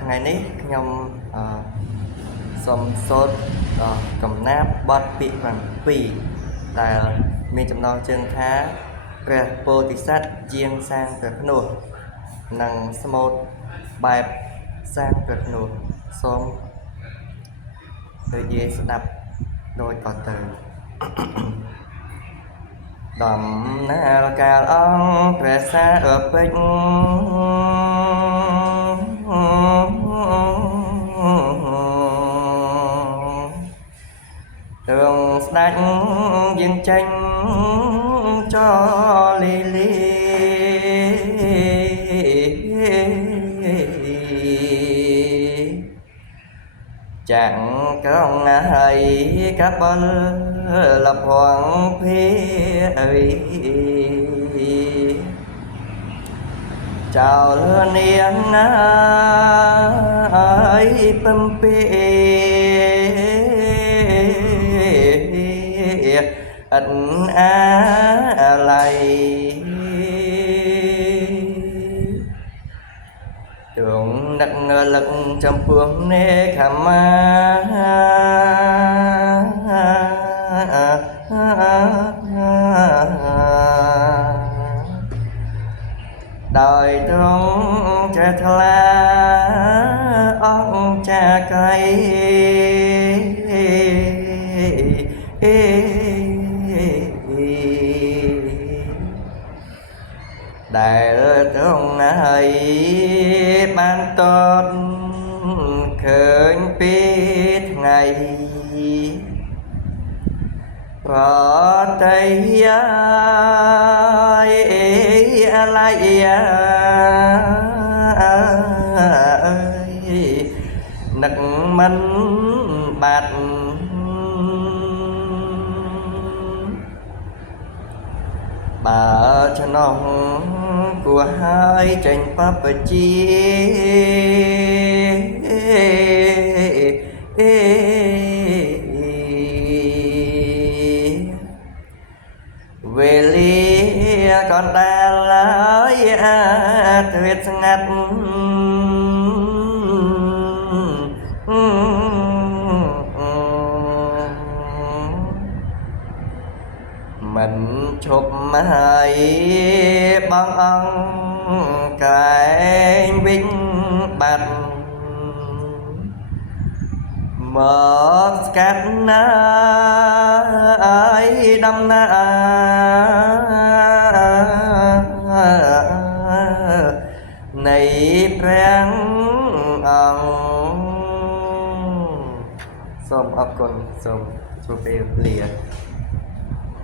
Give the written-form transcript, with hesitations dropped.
ថ្ងៃនេះខ្ញុំសូមសូត្រកំណាព្យបទពាក្យ7ដែលមានចំណងជើងថាព្រះពោធិសត្វយាងសាងព្រះភ្នោះនិងស្មូតបែបសាងព្រះភ្នោះសូមនិយាយស្ដាប់ដូចតទៅដំណើរកាលអង្គព្រះសាពេជ្រទ្រង់ស្ដេចយាងចេញចលីលីចាក់ក្រុងហើយកបលលភងភាវីចោលនាងណាអើយពំពេអត់អាឡៃទ្រង់ដឹកលឹកចំពោះនេខមាដោយទ្រង់ចេះថ្លាអង្ចាកៃដែលទ្រង់ហើយបានតតឃើញពីថ្ងៃប្រតិយាអឡៃនឹកមិនបាត់បើចំណងគួរហើយចេញបបជាវេលាកណ្ដាលហើយទ្វេតស្ងាត់មិនឈប់ហើយបងអង្គកែងវិញបាត់មកស្កាត់ណាអើយដំណើរនៃព្រះអង្គសូមអរគុណសូមជួបពេលលា